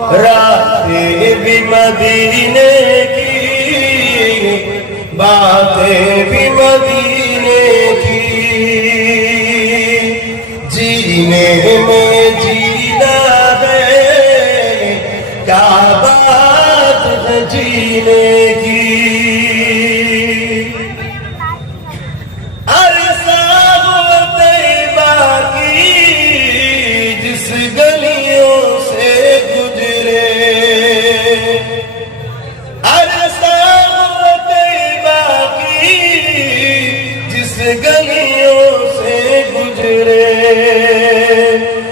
रातें भी मदीने की बातें भी मदीने की जीने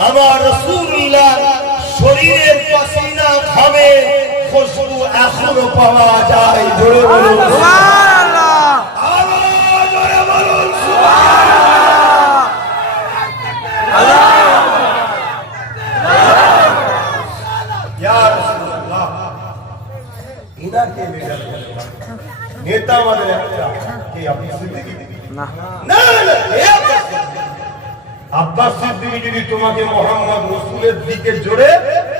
আমার রাসূলুল্লাহ শরীরের পাসিনা ঘামে খুশবু এখনও পাওয়া যায়। জোরে বলুন নেতা আমাদের একটা। কি আপনি না। না। আব্বাস সিদ্দিকী যদি তোমাকে মোহাম্মদ রসুলের দিকে জোরে,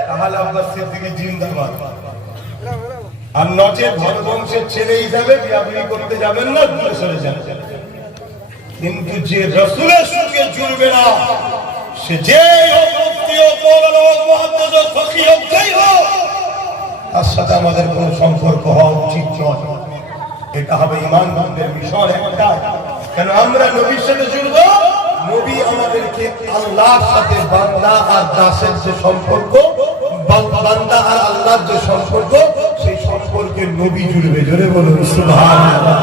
তাহলে আব্বাস সিদ্দিকী জিন্দাবাদ আর নচে ধর্মবংশের ছেলে হিসাবে আপনি করতে যাবেন না, দূরে সরে যান। কিন্তু যে রসুলের সঙ্গে জুড়বে না, সে যে তার সাথে আমাদের কোন সম্পর্ক হওয়া উচিত নয়। এটা হবে ইমানবন্দের মিশন একটা কেন আমরা নবীর সাথে জুড়ব? নবী আমাদেরকে আল্লাহর সাথে বান্দা আর দাসের যে সম্পর্ক বা- বান্দা আর আল্লাহর যে সম্পর্ক সেই সম্পর্কে নবী জুড়বে জোরে বলুন সুবহানাল্লাহ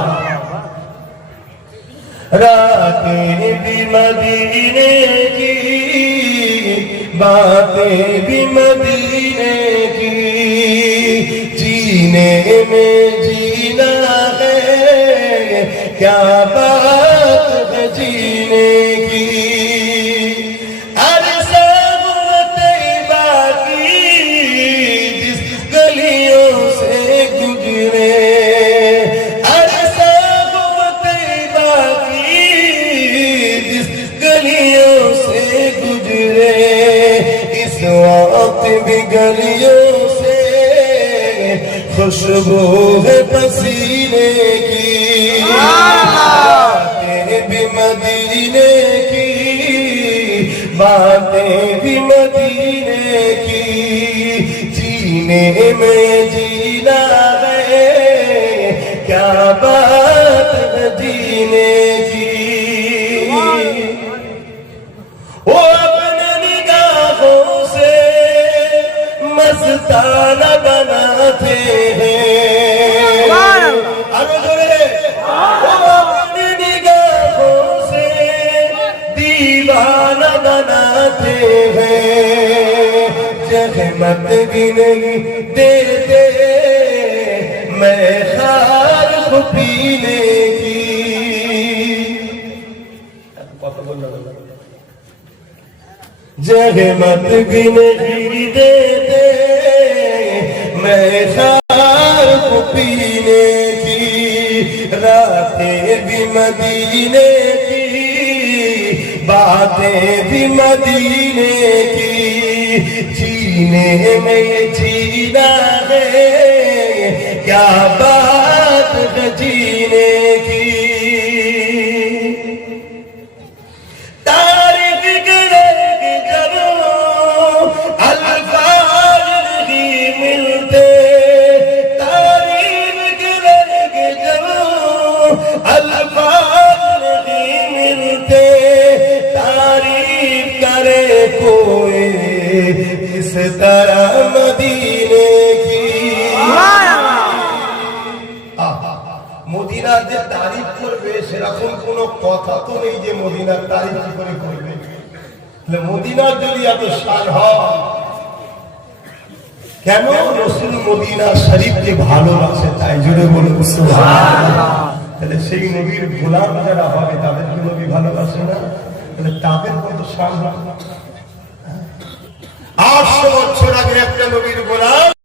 रातें भी मदीने की बातें भी मदीने की जीने में जीना है क्या बात है जीने भी गलियों से खुशबू है पसीने की बातें भी मदीने की बातें भी मदीने की जीने में मकान बनाते हैं अरे जोरे निगाहों से दीवाना बनाते हैं जहमत भी नहीं देते मैं खार को पीने की जहमत भी नहीं देते मैं खार को पीने की रातें भी मदीने की बातें भी मदीने की जीने में ये जीना है क्या बात मिलते तारीफ करे कोई इस तरह मदीने की মদিনার যে তারিফ করবে সেরকম কোনো কথা তো নেই যে মদিনার তারিফ কি করে করবে তাহলে মদিনার যদি এত সার হয় কেন রসুল মদিনা শরীফকে ভালোবাসে তাই জোরে বলুন সুবহানাল্লাহ। তাহলে সেই নবীর গোলাম যারা হবে তাদেরকে নবী ভালোবাসে না? তাহলে তাদের কত সামনা আটশো বছর আগে একটা নবীর গোলাম